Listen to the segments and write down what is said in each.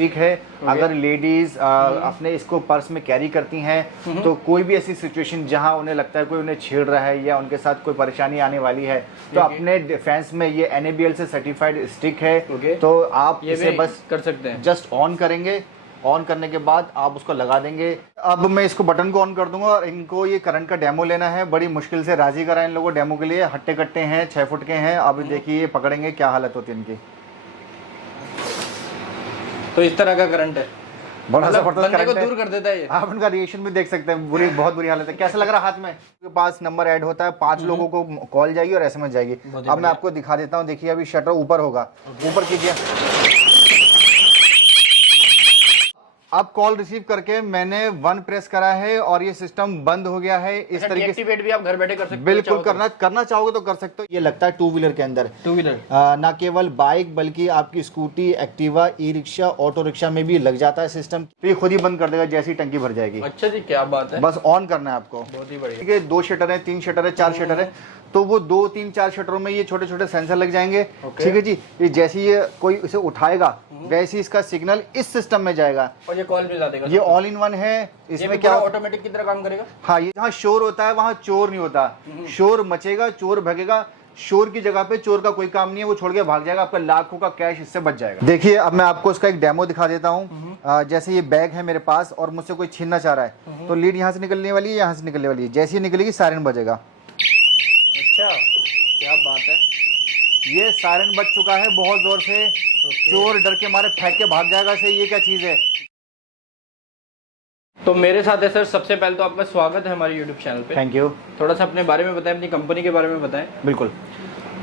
Stick है। अगर ladies अपने इसको पर्स में कैरी करती हैं तो कोई भी ऐसी सिचुएशन जहां उन्हें लगता है कोई उन्हें छेड़ रहा है या उनके साथ कोई परेशानी आने वाली है तो अपने डिफेंस में ये NABL से सर्टिफाइड स्टिक है। तो आप इसे बस कर सकते हैं, जस्ट ऑन करेंगे। ऑन करने के बाद आप उसको लगा देंगे। अब मैं इसको बटन को ऑन कर दूंगा और इनको ये करंट का डेमो लेना है। बड़ी मुश्किल से राजी करा इन लोगों डेमो के लिए। हट्टे कट्टे हैं, 6 फुट के हैं। अब देखिए ये पकड़ेंगे क्या हालत होती है इनकी। तो इस तरह का करंट है, बड़ा जबरदस्त करंट को दूर कर देता है ये। आप उनका रिएक्शन भी देख सकते हैं, बहुत बुरी हालत है। कैसा लग रहा हाथ में? के पास नंबर ऐड होता है, 5 लोगों को कॉल जाएगी और SMS जाएगी। अब मैं आपको दिखा देता हूँ। देखिए अभी शटर ऊपर होगा, ऊपर कीजिए। अब कॉल रिसीव करके मैंने 1 प्रेस करा है और ये सिस्टम बंद हो गया है। इस तरीके से एक्टिवेट भी आप घर बैठे कर सकते हो। बिल्कुल करना चाहोगे तो कर सकते हो। ये लगता है 2 व्हीलर के अंदर, 2 व्हीलर ना केवल बाइक बल्कि आपकी scooty, Activa, e-rickshaw, auto rickshaw में भी लग जाता है सिस्टम। तो ये खुद ही बंद कर देगा जैसी टंकी भर जाएगी। अच्छा जी, क्या बात है। बस ऑन करना है आपको। बहुत ही बढ़िया। ठीक है, 2 शटर है, 3 शटर है, 4 शटर है। तो वो 2, 3, 4 शटरों में ये छोटे छोटे सेंसर लग जाएंगे। ठीक है जी। ये जैसे ये कोई इसे उठाएगा वैसे ही इसका सिग्नल इस सिस्टम में जाएगा और ये कॉल मिला देगा। ये ऑल इन वन है। इसमें क्या ऑटोमेटिक की तरह काम करेगा। हाँ, ये जहाँ शोर होता है वहाँ चोर नहीं होता। शोर मचेगा, चोर भगेगा। शोर की जगह पे चोर का कोई काम नहीं है, वो छोड़ के भाग जाएगा। आपका लाखों का कैश इससे बच जाएगा। देखिए अब मैं आपको इसका एक डेमो दिखा देता हूँ। जैसे ये बैग है मेरे पास और मुझसे कोई छीनना चाह रहा है तो लीड यहाँ से निकलने वाली है, यहाँ से निकलने वाली है। जैसे ही निकलेगी सायरन बजेगा। अच्छा, क्या बात है। ये सायरन बज चुका है बहुत जोर से। चोर डर के मारे फेंक के भाग जाएगा। से ये क्या चीज है? तो मेरे साथ है सर, सबसे पहले तो आपका स्वागत है हमारे YouTube चैनल पे। Thank you. थोड़ा सा अपने बारे में बताएं, अपनी कंपनी के बारे में बताएं। बिल्कुल।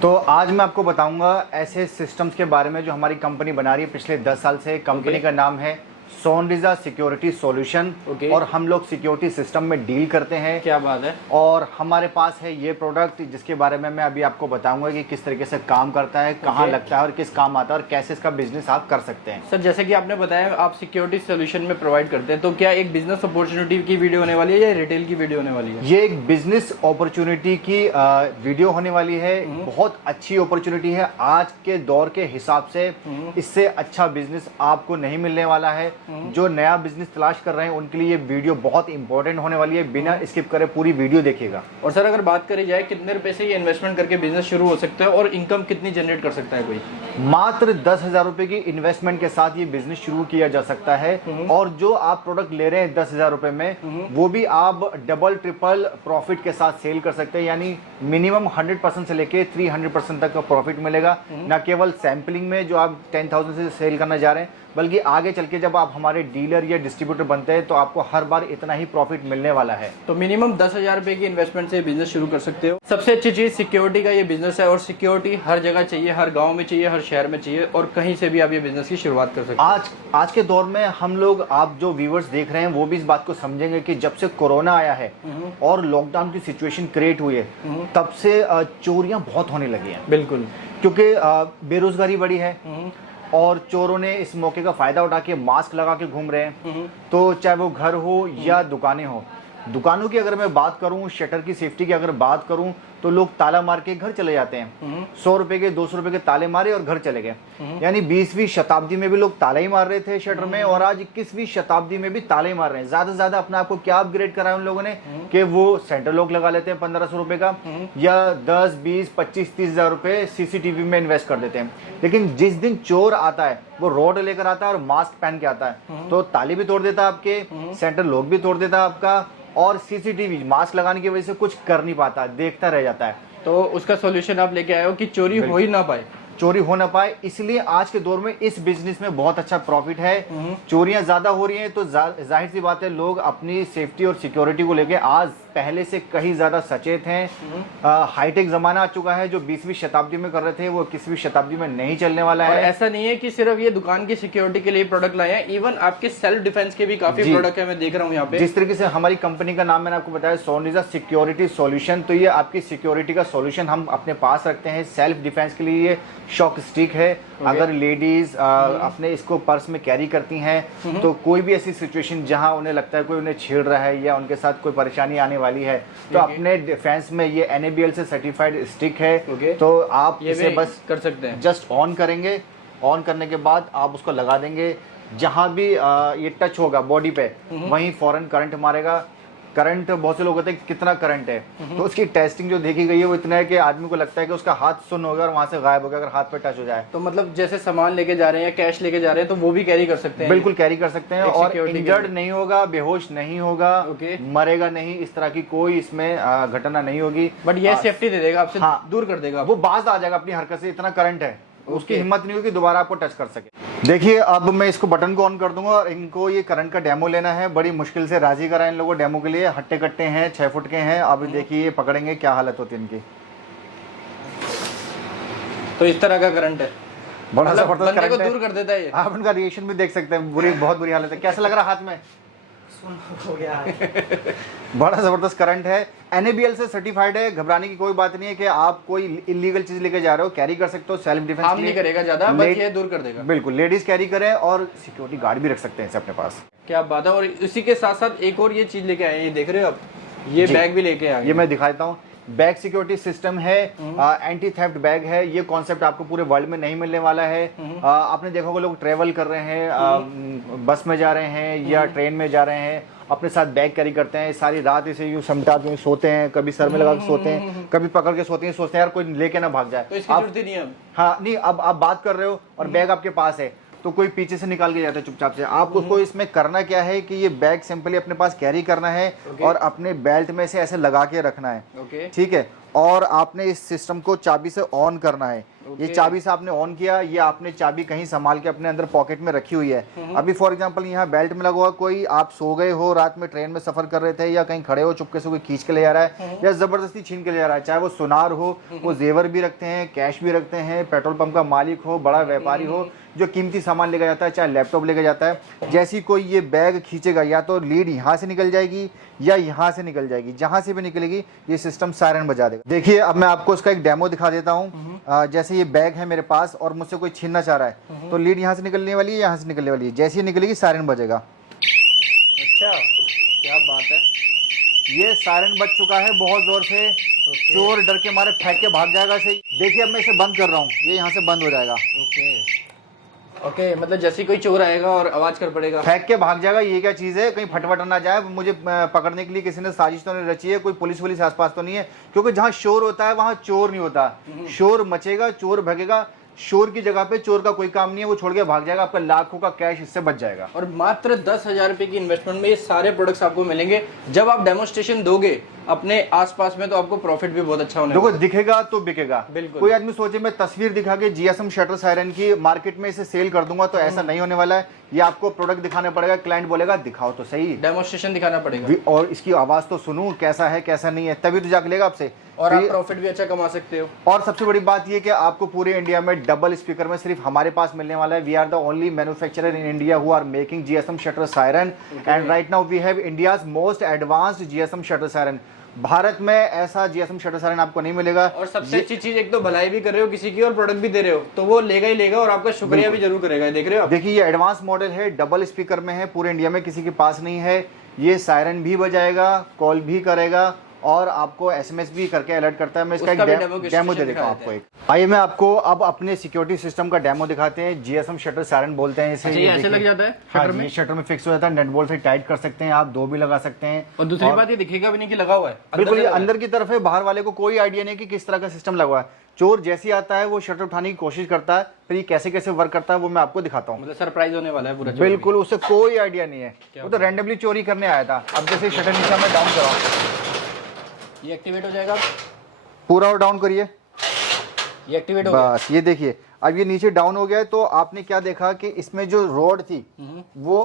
तो आज मैं आपको बताऊंगा ऐसे सिस्टम्स के बारे में जो हमारी कंपनी बना रही है पिछले 10 साल से। कंपनी का नाम है सोनरिजा सिक्योरिटी सॉल्यूशन। और हम लोग सिक्योरिटी सिस्टम में डील करते हैं। क्या बात है। और हमारे पास है ये प्रोडक्ट जिसके बारे में मैं अभी आपको बताऊंगा कि किस तरीके से काम करता है, कहाँ लगता है और किस काम आता है और कैसे इसका बिजनेस आप कर सकते हैं। सर जैसे कि आपने बताया आप सिक्योरिटी सॉल्यूशन में प्रोवाइड करते हैं, तो क्या एक बिजनेस अपॉर्चुनिटी की वीडियो होने वाली है या रिटेल की वीडियो होने वाली है? ये एक बिजनेस अपॉर्चुनिटी की वीडियो होने वाली है। बहुत अच्छी अपॉर्चुनिटी है। आज के दौर के हिसाब से इससे अच्छा बिजनेस आपको नहीं मिलने वाला है। जो नया बिजनेस तलाश कर रहे हैं उनके लिए ये वीडियो बहुत इंपॉर्टेंट होने वाली है। बिना स्किप करे पूरी वीडियो देखिएगा। और सर अगर बात करी जाए कितने रुपए से ये इन्वेस्टमेंट करके बिजनेस शुरू हो सकता है और इनकम कितनी जनरेट कर सकता है कोई? मात्र 10,000 रुपए की इन्वेस्टमेंट के साथ ये बिजनेस शुरू किया जा सकता है। और जो आप प्रोडक्ट ले रहे हैं 10,000 रुपए में, वो भी आप डबल ट्रिपल प्रॉफिट के साथ सेल कर सकते हैं। यानी मिनिमम 100% से लेके 300% तक का प्रॉफिट मिलेगा। न केवल सैंपलिंग में जो आप 10,000 से सेल करना जा रहे हैं, बल्कि आगे चल के जब आप हमारे डीलर या डिस्ट्रीब्यूटर बनते हैं तो आपको हर बार इतना ही प्रॉफिट मिलने वाला है। तो मिनिमम 10,000 रुपए की इन्वेस्टमेंट से बिजनेस शुरू कर सकते हो। सबसे अच्छी चीज सिक्योरिटी का ये बिजनेस है और सिक्योरिटी हर जगह चाहिए, हर गांव में चाहिए, हर शहर में चाहिए और कहीं से भी आप ये बिजनेस की शुरुआत कर सकते हैं। आज के दौर में हम लोग, आप जो व्यूअर्स देख रहे हैं वो भी इस बात को समझेंगे कि जब से कोरोना आया है और लॉकडाउन की सिचुएशन क्रिएट हुई है, तब से चोरियां बहुत होने लगी हैं। बिल्कुल, क्योंकि बेरोजगारी बढ़ी है और चोरों ने इस मौके का फायदा उठा के मास्क लगा के घूम रहे हैं। तो चाहे वो घर हो या दुकानें हो, दुकानों की अगर मैं बात करूं, शटर की सेफ्टी की अगर बात करूं, तो लोग ताला मार के घर चले जाते हैं। 100 रुपए के, 200 रुपए के ताले मारे और घर चले गए। यानी 20वीं शताब्दी में भी लोग ताले ही मार रहे थे शटर में और आज 21वीं शताब्दी में भी ताले मार रहे हैं। ज्यादा से ज्यादा अपने आप को क्या अपग्रेड करा है उन लोगों ने कि वो सेंटर लॉक लगा लेते हैं 1500 रुपए का, या 10, 20, 25, 30,000 रुपए CCTV में इन्वेस्ट कर देते हैं। लेकिन जिस दिन चोर आता है वो रोड लेकर आता है और मास्क पहन के आता है, तो ताले भी तोड़ देता है आपके, सेंटर लॉक भी तोड़ देता है आपका, और CCTV मास्क लगाने की वजह से कुछ कर नहीं पाता, देखता रह जाता है। तो उसका सॉल्यूशन आप लेके आए हो कि चोरी हो ही ना पाए, चोरी हो ना पाए। इसलिए आज के दौर में इस बिजनेस में बहुत अच्छा प्रॉफिट है। चोरियां ज्यादा हो रही हैं तो जाहिर सी बात है लोग अपनी सेफ्टी और सिक्योरिटी को लेके आज पहले से कहीं ज्यादा सचेत हैं। हाईटेक जमाना आ चुका है। जो 20वीं शताब्दी में कर रहे थे वो 21वीं शताब्दी में नहीं चलने वाला है। ऐसा नहीं है कि सिर्फ ये दुकान की सिक्योरिटी के लिए प्रोडक्ट लाए हैं, इवन आपके सेल्फ डिफेंस के भी काफी प्रोडक्ट है, मैं देख रहा हूँ यहाँ पे। जिस तरीके से हमारी कंपनी का नाम मैंने आपको बताया सोनरिजा सिक्योरिटी सॉल्यूशन, तो ये आपकी सिक्योरिटी का सॉल्यूशन हम अपने पास रखते हैं। सेल्फ डिफेंस के लिए ये शॉक स्टिक है। अगर लेडीज अपने इसको पर्स में कैरी करती हैं तो कोई भी ऐसी सिचुएशन जहां उन्हें लगता है कोई उन्हें छेड़ रहा है या उनके साथ कोई परेशानी आने वाली है, तो अपने डिफेंस में ये NABL से सर्टिफाइड स्टिक है। तो आप इसे बस कर सकते हैं, जस्ट ऑन करेंगे। ऑन करने के बाद आप उसको लगा देंगे। जहां भी ये टच होगा बॉडी पे वहीं फौरन करंट मारेगा। करंट, बहुत से लोग कहते हैं कितना करंट है, तो उसकी टेस्टिंग जो देखी गई है वो इतना है कि आदमी को लगता है कि उसका हाथ सुन्न हो गया और वहां से गायब हो गया अगर हाथ पे टच हो जाए। तो मतलब जैसे सामान लेके जा रहे हैं, कैश लेके जा रहे हैं, तो वो भी कैरी कर सकते हैं? बिल्कुल कैरी कर सकते हैं, एक और security के इंजर्ड लिए। नहीं होगा, बेहोश नहीं होगा, ओके। मरेगा नहीं, इस तरह की कोई इसमें घटना नहीं होगी। बट ये सेफ्टी दे देगा, आपसे हाँ। दूर कर देगा। वो बाज आ जाएगा अपनी हरकत से, इतना करंट है, उसकी हिम्मत नहीं होगी दोबारा आपको टच कर सके। देखिए अब मैं इसको बटन को ऑन कर दूंगा और इनको ये करंट का डेमो लेना है। बड़ी मुश्किल से राजी करा इन लोगों को डेमो के लिए। हट्टे कट्टे हैं, 6 फुट के हैं। अब देखिए ये पकड़ेंगे क्या हालत होती है इनकी। तो इस तरह का करंट है, बड़ा मतलब जबरदस्त बंदे को करंट दूर है। कर देता है ये। आप इनका रिएक्शन भी देख सकते हैं, बहुत बुरी हालत है। कैसा लग रहा है हाथ में? हो गया। बड़ा जबरदस्त करंट है, NABL से सर्टिफाइड है। घबराने की कोई बात नहीं है कि आप कोई इलीगल चीज लेके जा रहे हो, कैरी कर सकते हो सेल्फ डिफेंस हार्म नहीं करेगा ज्यादा, बस ये दूर कर देगा। बिल्कुल, लेडीज कैरी करें और सिक्योरिटी गार्ड भी रख सकते हैं इसे अपने पास। क्या बात है। और इसी के साथ साथ एक और ये चीज लेके आए हैं, ये देख रहे हो आप, ये जी। बैग भी लेके आए ये मैं दिखा देता हूँ। बैग सिक्योरिटी सिस्टम है, एंटी थेफ्ट बैग है। ये कॉन्सेप्ट आपको पूरे वर्ल्ड में नहीं मिलने वाला है। आपने देखा होगा लोग ट्रेवल कर रहे हैं, बस में जा रहे हैं या ट्रेन में जा रहे हैं, अपने साथ बैग कैरी करते हैं, सारी रात इसे यूं समटा के सोते हैं, कभी सर में लगा के सोते हैं, कभी पकड़ के सोते हैं, सोचते हैं यार कोई लेके ना भाग जाए। तो इसकी जरूरत ही नहीं है अब। हाँ नहीं, अब आप बात कर रहे हो और बैग आपके पास है तो कोई पीछे से निकाल के जाता है चुपचाप से। आपको उसको इसमें करना क्या है कि ये बैग सिंपली अपने पास कैरी करना है और अपने बेल्ट में से ऐसे लगा के रखना है। ओके। ठीक है, और आपने इस सिस्टम को चाबी से ऑन करना है। ये चाबी से आपने ऑन किया, ये आपने चाबी कहीं संभाल के अपने अंदर पॉकेट में रखी हुई है। अभी फॉर एग्जांपल यहाँ बेल्ट में लगा हुआ कोई, आप सो गए हो रात में, ट्रेन में सफर कर रहे थे या कहीं खड़े हो, चुपके से कोई खींच के ले जा रहा है या जबरदस्ती छीन के ले जा रहा है, चाहे वो सुनार हो, वो जेवर भी रखते हैं, कैश भी रखते हैं, पेट्रोल पंप का मालिक हो, बड़ा व्यापारी हो, जो कीमती सामान लेकर जाता है, चाहे लैपटॉप लेकर जाता है, जैसी कोई ये बैग खींचेगा या तो लीड यहाँ से निकल जाएगी या यहाँ से निकल जाएगी, जहाँ से भी निकलेगी ये सिस्टम सायरन बजा देगा। देखिए अब मैं आपको इसका एक डेमो दिखा देता हूँ। जैसे ये बैग है मेरे पास और मुझसे कोई छीनना चाह रहा है तो लीड यहाँ से निकलने वाली है, यहाँ से निकलने वाली है, जैसे ही निकलेगी सायरन बजेगा। अच्छा, क्या बात है। ये सायरन बज चुका है बहुत जोर से। चोर डर के मारे फेंक के भाग जाएगा। सही, देखिए अब मैं इसे बंद कर रहा हूँ, ये यहाँ से बंद हो जाएगा। ओके, मतलब जैसे कोई चोर आएगा और आवाज कर पड़ेगा, फेंक के भाग जाएगा। ये क्या चीज है, कहीं फटफट ना जाए, मुझे पकड़ने के लिए किसी ने साजिश तो नहीं रची है, कोई पुलिस वुलिस आसपास तो नहीं है, क्योंकि जहाँ शोर होता है वहाँ चोर नहीं होता। शोर मचेगा, चोर भगेगा, शोर की जगह पे चोर का कोई काम नहीं है, वो छोड़ के भाग जाएगा, आपका लाखों का कैश इससे बच जाएगा। और मात्र 10,000 रुपए की इन्वेस्टमेंट में ये सारे प्रोडक्ट्स आपको मिलेंगे। जब आप डेमोस्ट्रेशन दोगे अपने आसपास में तो आपको प्रॉफिट भी बहुत अच्छा होने देखो वाला है। दिखेगा तो बिकेगा। बिल्कुल। कोई आदमी सोचे मैं तस्वीर दिखा के GSM शटर सायरन की मार्केट में इसे सेल कर दूंगा, तो ऐसा नहीं होने वाला है। ये आपको प्रोडक्ट दिखाने पड़ेगा, क्लाइंट बोलेगा दिखाओ तो सही, डेमोस्ट्रेशन दिखाना पड़ेगा और इसकी आवाज तो सुनूं कैसा है कैसा नहीं है, तभी तो जाके लेगा आपसे। और तो आप ये- प्रॉफिट भी अच्छा कमा सकते हो। और सबसे बड़ी बात ये कि आपको पूरे इंडिया में डबल स्पीकर में सिर्फ हमारे पास मिलने वाला है। We are the only manufacturer in India who are making GSM shutter siren and right now we have India's most advanced GSM shutter siren. Bharat में ऐसा GSM शटर सायरन आपको नहीं मिलेगा। और सबसे अच्छी चीज, एक तो भलाई भी कर रहे हो किसी की और प्रोडक्ट भी दे रहे हो, तो वो लेगा ही लेगा और आपका शुक्रिया भी जरूर करेगा। देख रहे हो आप, देखिए ये एडवांस मॉडल है, डबल स्पीकर में है, पूरे इंडिया में किसी के पास नहीं है। ये सायरन भी बजाएगा, कॉल भी करेगा और आपको SMS भी करके अलर्ट करता है। मैं इसका उसका भी एक डेमो डेमो दे देता हूँ आपको एक। आइए मैं आपको अब अपने सिक्योरिटी सिस्टम का डेमो दिखाते हैं। GSM शटर सायरन बोलते हैं इसे। अच्छा, ये ऐसे लग जाता है हाँ शटर जी, में? ये शटर में फिक्स हो जाता है, नट बोल्ट से टाइट कर सकते हैं आप, 2 भी लगा सकते हैं। और दूसरी बात ये दिखेगा भी नहीं कि लगा हुआ है, बिल्कुल, ये लगा है। अंदर की तरफ है, बाहर वाले को कोई आइडिया नहीं कि किस तरह का सिस्टम लगा हुआ है। चोर जैसे ही आता है वो शटर उठाने की कोशिश करता है, फिर ये कैसे कैसे वर्क करता है वो मैं आपको दिखाता हूँ। मतलब सरप्राइज होने वाला है पूरा। बिल्कुल, उसे कोई आइडिया नहीं है, वो तो रैंडमली चोरी करने आया था। अब जैसे शटर नीचे मैं डाउन कराऊं, ये एक्टिवेट हो जाएगा, पूरा और डाउन करिए, ये एक्टिवेट हो गया। बस ये देखिए अब ये नीचे डाउन हो गया है। तो आपने क्या देखा कि इसमें जो रोड थी वो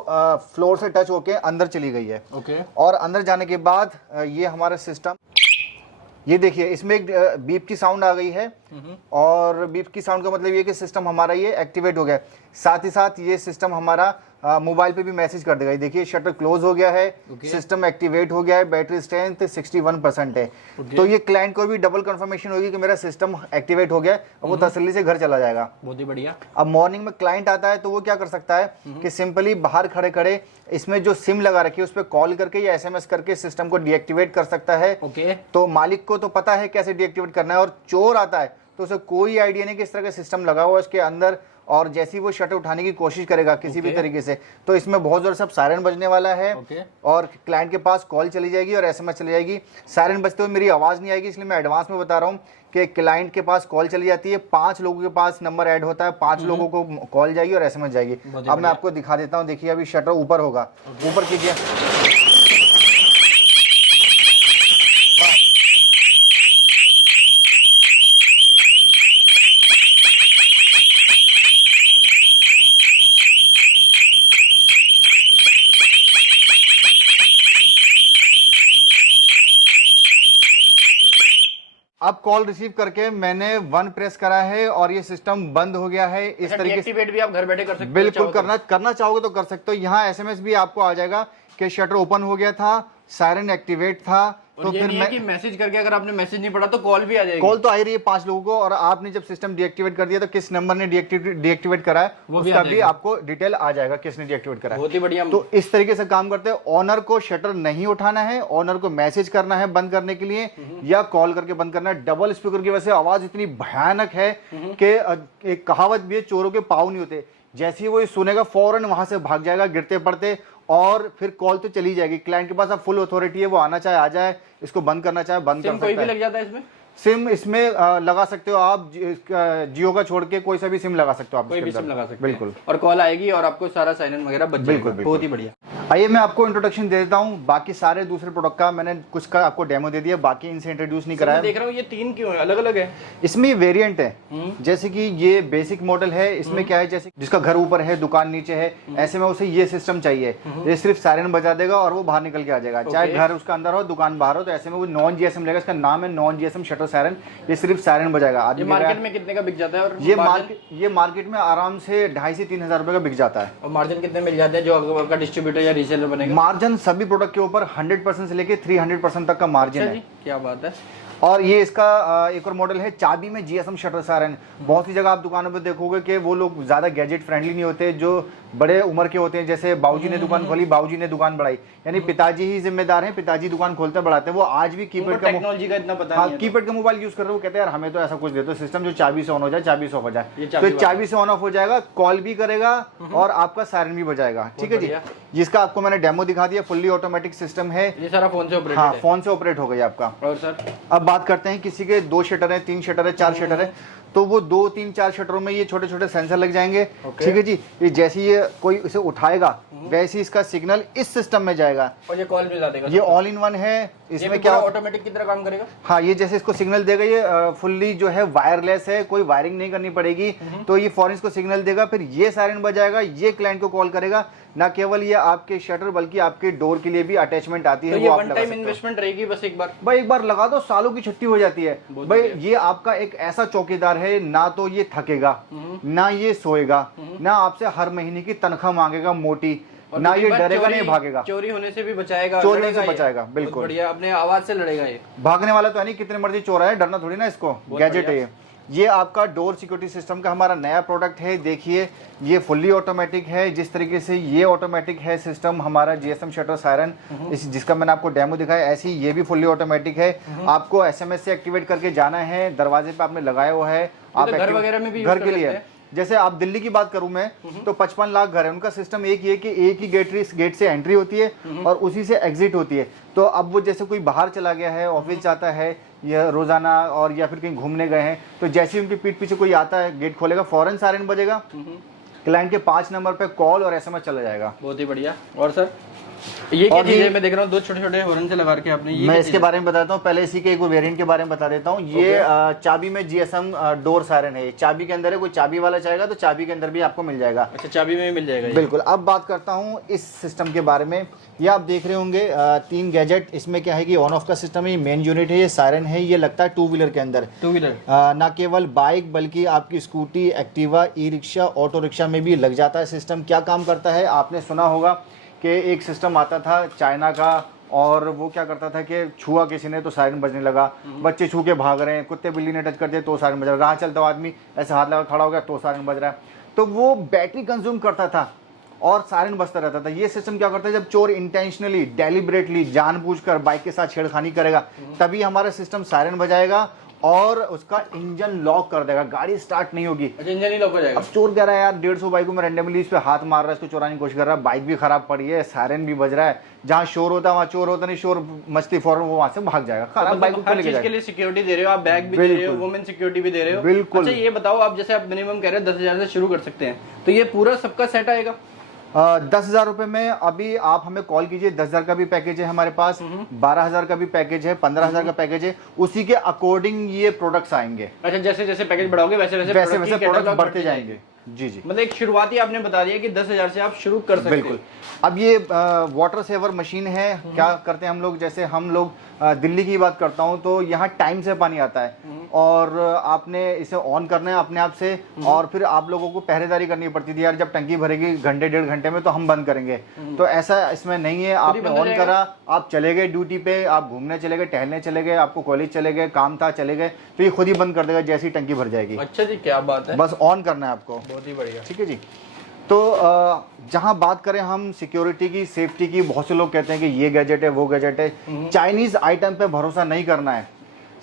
फ्लोर से टच होके अंदर चली गई है। ओके। और अंदर जाने के बाद ये हमारा सिस्टम, ये देखिए इसमें एक बीप की साउंड आ गई है, और बीप की साउंड का मतलब ये कि सिस्टम हमारा ये एक्टिवेट हो गया है। साथ ही साथ ये सिस्टम हमारा मोबाइल पे भी मैसेज कर देगा। ये देखिए शटर क्लोज हो गया है, सिस्टम एक्टिवेट हो गया है, बैटरी स्ट्रेंथ 61% है। तो ये क्लाइंट को भी डबल कंफर्मेशन होगी कि मेरा सिस्टम एक्टिवेट हो गया है, और वो तसल्ली से घर चला जाएगा। बहुत ही बढ़िया। अब मॉर्निंग में क्लाइंट आता है तो वो क्या कर सकता है कि सिंपली बाहर खड़े खड़े इसमें जो सिम लगा रखी है उस पर कॉल करके या SMS करके सिस्टम को डीएक्टिवेट कर सकता है। ओके। तो मालिक को तो पता है कैसे डीएक्टिवेट करना है, और चोर आता है तो उसे कोई आइडिया नहीं कि इस तरह का सिस्टम लगा हुआ है इसके अंदर, और जैसे ही वो शटर उठाने की कोशिश करेगा किसी भी तरीके से, तो इसमें बहुत जोर से सायरन बजने वाला है और क्लाइंट के पास कॉल चली जाएगी और एसएमएस चली जाएगी। सायरन बजते हुए मेरी आवाज़ नहीं आएगी, इसलिए मैं एडवांस में बता रहा हूँ कि क्लाइंट के पास कॉल चली जाती है, 5 लोगों के पास नंबर ऐड होता है, 5 लोगों को कॉल जाएगी और एसएमएस जाएगी। अब मैं आपको दिखा देता हूँ, देखिए अभी शटर ऊपर होगा, ऊपर कीजिए। अब कॉल रिसीव करके मैंने 1 प्रेस करा है और ये सिस्टम बंद हो गया है। इस तरीके से एक्टिवेट भी आप घर बैठे कर सकते हो, बिल्कुल करना चाहोगे तो कर सकते हो। यहाँ एसएमएस भी आपको आ जाएगा कि शटर ओपन हो गया था, सायरन एक्टिवेट था, और तो ये फिर नहीं है कि मैसेज करके अगर आपने मैसेज नहीं पढ़ा तो कॉल भी आ जाएगी। कॉल तो आ ही रही है 5 लोगों को, और आपने जब सिस्टम डीएक्टिवेट कर दिया तो किस नंबर ने डीएक्टिवेट करा है उसका भी आपको डिटेल आ जाएगा, किसने डीएक्टिवेट करा है। बहुत ही बढ़िया। तो इस तरीके से काम करते हैं। ऑनर को शटर नहीं उठाना है, ऑनर को मैसेज करना है बंद करने के लिए या कॉल करके बंद करना है। डबल स्पीकर की वजह से आवाज इतनी भयानक है कि एक कहावत भी है, चोरों के पाँव नहीं होते। जैसे ही वो ये सुनेगा फौरन वहां से भाग जाएगा गिरते पड़ते, और फिर कॉल तो चली जाएगी। क्लाइंट के पास अब फुल अथॉरिटी है, वो आना चाहे आ जाए, इसको बंद करना चाहे बंद कर सकता है। कोई भी लग जाता है इसमें? सिम इसमें लगा सकते हो आप, जियो का छोड़ के कोई सा भी सिम लगा सकते हो आप, कोई भी सिम लगा सकते हैं। बिल्कुल, और कॉल आएगी और आपको सारा साइन इन वगैरह बच जाएगा। बहुत ही बढ़िया। आइए मैं आपको इंट्रोडक्शन दे देता हूँ। बाकी सारे दूसरे प्रोडक्ट का मैंने कुछ का आपको डेमो दे दिया, बाकी इनसे इंट्रोड्यूस नहीं कराया। देख रहा हूँ ये 3 क्यों है, अलग अलग है? इसमें वेरिएंट है, जैसे कि ये बेसिक मॉडल है, इसमें क्या है जैसे जिसका घर ऊपर है दुकान नीचे है, ऐसे में उसे ये सिस्टम चाहिए, ये सिर्फ सायरन बजा देगा और वो बाहर निकल के आ जाएगा, चाहे घर उसका अंदर हो दुकान बाहर हो। तो ऐसे में वो नॉन जीएसएम लेगा, इसका नाम है नॉन जीएसएम शटर सायरन, ये सिर्फ सायरन बजाएगा। ये मार्केट में कितने का बिक जाता है? और ये मार्केट में आराम से 2,500 से 3,000 रुपए का बिक जाता है। और मार्जिन कितने मिल जाते हैं जो आपका डिस्ट्रीब्यूटर या रीसेलर बनेगा? मार्जिन सभी प्रोडक्ट के ऊपर 100% से लेके 300% तक का मार्जिन है। क्या बात है। और ये इसका एक और मॉडल है चाबी में जीएसएम शटर सायरन। बहुत सी जगह आप दुकानों पे देखोगे कि वो लोग ज्यादा गैजेट फ्रेंडली नहीं होते, जो बड़े उम्र के होते हैं, जैसे बाबूजी ने दुकान खोली, बाबूजी ने दुकान बढ़ाई, यानी पिताजी ही जिम्मेदार हैं, पिताजी दुकान खोलते बढ़ाते हैं, वो आज भी कीपैड का टेक्नोलॉजी का इतना पता नहीं है, कीपैड का मोबाइल यूज कर रहे हैं। वो कहते हैं यार हमें तो ऐसा कुछ दे दो सिस्टम जो चाबी से ऑन हो जाए, चाबी से ऑफ हो जाए। तो चाबी से ऑन ऑफ हो जाएगा, कॉल भी करेगा और आपका सायरन भी बजाएगा। ठीक है जी, जिसका आपको मैंने डेमो दिखा दिया, फुल्ली ऑटोमेटिक सिस्टम है, ये सारा फोन से ऑपरेट। हाँ, फोन से ऑपरेट हो गया आपका। और सर अब बात करते हैं किसी के 2 शटर है, 3 शटर है, 4 शटर है, तो वो 2, 3, 4 शटरों में ये छोटे छोटे सेंसर लग जाएंगे। ठीक है जी, ये जैसे ये कोई इसे उठाएगा वैसे इसका सिग्नल इस सिस्टम में जाएगा और ये कॉल मिला देगा। ये ऑल इन वन है, इसमें क्या ऑटोमेटिक की तरह काम करेगा। हाँ, ये जैसे इसको सिग्नल देगा, ये फुल्ली जो है वायरलेस है, कोई वायरिंग नहीं करनी पड़ेगी, तो ये फौरन इसको सिग्नल देगा, फिर ये सायरन बजाएगा, ये क्लाइंट को कॉल करेगा। ना केवल ये आपके शटर बल्कि आपके डोर के लिए भी अटैचमेंट आती है। तो ये वन टाइम इन्वेस्टमेंट रहेगी, बस एक बार भाई एक बार लगा दो सालों की छुट्टी हो जाती है। भाई ये आपका एक ऐसा चौकीदार है, ना तो ये थकेगा, ना ये सोएगा, ना आपसे हर महीने की तनख्वाह मांगेगा मोटी, ना ये डरेगा, नहीं भागेगा, चोरी होने से भी बचाएगा, चोरी होने से बचाएगा। बिल्कुल बढ़िया, अपने आवाज से लड़ेगा। ये भागने वाला तो है नहीं, कितने मर्जी चोर है, डरना थोड़ी ना इसको, गैजेट है ये आपका डोर सिक्योरिटी सिस्टम का हमारा नया प्रोडक्ट है। देखिए ये फुल्ली ऑटोमेटिक है, जिस तरीके से ये ऑटोमेटिक है सिस्टम हमारा जीएसएम शटर सायरन, जिसका मैंने आपको डेमो दिखाया, ऐसे ही ये भी फुल्ली ऑटोमेटिक है। आपको एसएमएस से एक्टिवेट करके जाना है, दरवाजे पे आपने लगाया हुआ है, आप घर वगैरह में भी घर के लिए। जैसे आप दिल्ली की बात करूं मैं, तो 55 लाख घर है, उनका सिस्टम एक ही है कि एक ही गेट से एंट्री होती है और उसी से एग्जिट होती है। तो अब वो जैसे कोई बाहर चला गया है, ऑफिस जाता है या रोजाना, और या फिर कहीं घूमने गए हैं, तो जैसे ही उनकी पीठ पीछे कोई आता है, गेट खोलेगा, फौरन सायरन बजेगा, क्लाइंट के 5 नंबर पे कॉल और एसएमएस चला जाएगा। बहुत ही बढ़िया। और सर ये क्या चीज़ है, मैं देख रहा हूँ 2 छोटे छोटे हॉर्न से लगा के आपने, ये मैं इसके बारे में बताता हूँ। पहले इसी के एक वेरिएंट के बारे में बता देता हूँ। ये चाबी में जीएसएम डोर सायरन है, चाबी के अंदर है, कोई चाबी वाला चाहेगा तो चाबी के अंदर भी आपको मिल जाएगा। अच्छा, चाबी में भी मिल जाएगा। बिल्कुल। अब बात करता हूँ इस सिस्टम के बारे में। ये आप देख रहे होंगे 3 गैजेट, इसमें क्या है कि ऑन ऑफ का सिस्टम है, ये मेन यूनिट है, ये सायरन है, ये लगता है 2 व्हीलर के अंदर। 2 व्हीलर ना केवल बाइक बल्कि आपकी scooty, Activa, e rickshaw, auto rickshaw में भी लग जाता है सिस्टम। क्या काम करता है, आपने सुना होगा कि एक सिस्टम आता था चाइना का, और वो क्या करता था कि छुआ किसी ने तो सायरन बजने लगा, बच्चे छू के भाग रहे हैं, कुत्ते बिल्ली ने टच कर दिया तो सायरन बज रहा है, राह चलता हुआ आदमी ऐसे हाथ लगा खड़ा हो गया तो सायरन बज रहा है। तो वो बैटरी कंज्यूम करता था और सायरन बजता रहता था। ये सिस्टम क्या करता है, जब चोर इंटेंशनली, डेलिबरेटली, जानबूझकर बाइक के साथ छेड़खानी करेगा, तभी हमारा सिस्टम सायरन बजाएगा और उसका इंजन लॉक कर देगा, गाड़ी स्टार्ट नहीं होगी। अच्छा, इंजन ही लॉक हो जाएगा। अब चोर कह रहा है यार 150 बाइक को मैं रैंडमली इस पे हाथ मार रहा है, इसको चुराने की कोशिश कर रहा है, बाइक भी खराब पड़ी है, सायरन भी बज रहा है, जहाँ शोर होता है वहाँ चोर होता नहीं, शोर मस्ती फौरन वो वहां से भाग जाएगा, खराब बाइक को हर लेके चीज के जाएगा। लिए सिक्योरिटी दे रहे हो आप, बैग भी दे रहे हो, वुमेन सिक्योरिटी भी दे रहे हो। बिल्कुल। अच्छा ये बताओ, आप जैसे आप मिनिमम कह रहे हो 10,000 से शुरू कर सकते हैं, तो ये पूरा सबका सेट आएगा? 10,000 रुपए में अभी आप हमें कॉल कीजिए, 10,000 का भी पैकेज है हमारे पास, 12,000 का भी पैकेज है, 15,000 का पैकेज है, उसी के अकॉर्डिंग ये प्रोडक्ट्स आएंगे। अच्छा, जैसे जैसे पैकेज बढ़ाओगे वैसे वैसे वैसे product की वैसे प्रोडक्ट catalog बढ़ते जाएंगे। जी जी मतलब एक शुरुआती आपने बता दिया कि 10,000 से आप शुरू कर सकते बिल्कुल। अब ये वाटर सेवर मशीन है, क्या करते हैं हम लोग, जैसे हम लोग दिल्ली की बात करता हूँ तो यहाँ टाइम से पानी आता है और आपने इसे ऑन करना है अपने आप से, और फिर आप लोगों को पहरेदारी करनी पड़ती थी यार, जब टंकी भरेगी घंटे 1.5 घंटे में तो हम बंद करेंगे, तो ऐसा इसमें नहीं है। आपने बंद हो ऑन जाएगा। करा, आप चले गए ड्यूटी पे, आप घूमने चले गए, टहलने चले गए, आपको कॉलेज चले गए, काम था चले गए, तो ये खुद ही बंद कर देगा जैसी टंकी भर जाएगी। अच्छा जी, क्या बात है, बस ऑन करना है आपको। बहुत ही बढ़िया। ठीक है जी। तो जहां बात करें हम सिक्योरिटी की, सेफ्टी की, बहुत से लोग कहते हैं कि ये गैजेट है वो गैजेट है, चाइनीज आइटम पे भरोसा नहीं करना है।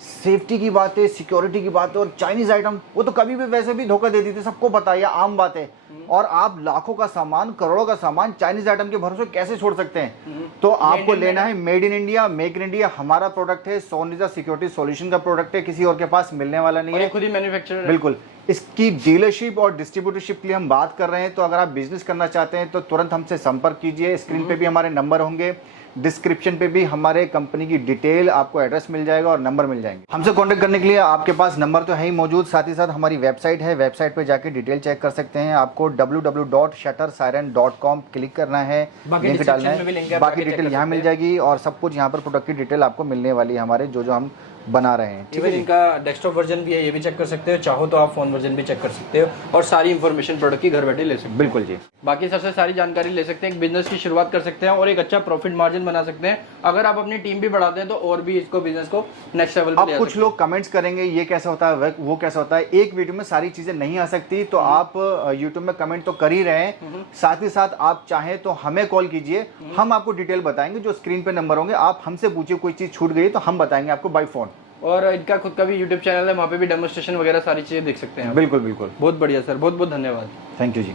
सेफ्टी की बात है, सिक्योरिटी की बात है, और चाइनीज आइटम वो तो कभी भी वैसे भी धोखा दे देते, सबको पता है, ये आम बात है। और आप लाखों का सामान, करोड़ों का सामान चाइनीज आइटम के भरोसे कैसे छोड़ सकते हैं? तो आपको लेना है made in India, make in India. हमारा प्रोडक्ट है, सोनिजा सिक्योरिटी सॉल्यूशन का प्रोडक्ट है, किसी और के पास मिलने वाला नहीं और है। ये खुद ही मैन्युफैक्चरर है। बिल्कुल। इसकी डीलरशिप और डिस्ट्रीब्यूटरशिप के लिए हम बात कर रहे हैं, तो अगर आप बिजनेस करना चाहते हैं तो तुरंत हमसे संपर्क कीजिए। स्क्रीन पे भी हमारे नंबर होंगे, डिस्क्रिप्शन पे भी हमारे कंपनी की डिटेल, आपको एड्रेस मिल जाएगा और नंबर मिल जाएंगे। हमसे कांटेक्ट करने के लिए आपके पास नंबर तो है ही मौजूद, साथ ही साथ हमारी वेबसाइट है, वेबसाइट पे जाके डिटेल चेक कर सकते हैं। आपको www.shuttersiren.com क्लिक करना है, बाकी लिंक डालना description में भी link है, है, आप बाकी जाके check डिटेल कर यहाँ सकते मिल हैं। जाएगी और सब कुछ यहाँ पर प्रोडक्ट की डिटेल आपको मिलने वाली है हमारे जो हम बना रहे हैं। ठीक इवन है, इनका डेस्कटॉप वर्जन भी है, ये भी चेक कर सकते हो, चाहो तो आप फोन वर्जन भी चेक कर सकते हो, और सारी इंफॉर्मेशन प्रोडक्ट की घर बैठे ले सकते हो। बिल्कुल जी। बाकी सबसे सारी जानकारी ले सकते हैं, एक बिजनेस की शुरुआत कर सकते हैं और एक अच्छा प्रॉफिट मार्जिन बना सकते हैं। अगर आप अपनी टीम भी बढ़ाते हैं तो और भी इसको बिजनेस को नेक्स्ट लेवल पे अब ले कुछ लोग कमेंट्स करेंगे ये कैसा होता है वो कैसा होता है, एक वीडियो में सारी चीजें नहीं आ सकती, तो आप यूट्यूब में कमेंट तो कर ही रहे हैं, साथ ही साथ आप चाहें तो हमें कॉल कीजिए, हम आपको डिटेल बताएंगे, जो स्क्रीन पे नंबर होंगे आप हमसे पूछिए, कोई चीज छूट गई तो हम बताएंगे आपको बाय फोन। और इनका खुद का भी यूट्यूब चैनल है, वहाँ पे भी डेमोस्ट्रेशन वगैरह सारी चीजें देख सकते हैं। बिल्कुल बिल्कुल। बहुत बढ़िया सर, बहुत बहुत धन्यवाद। Thank you ji.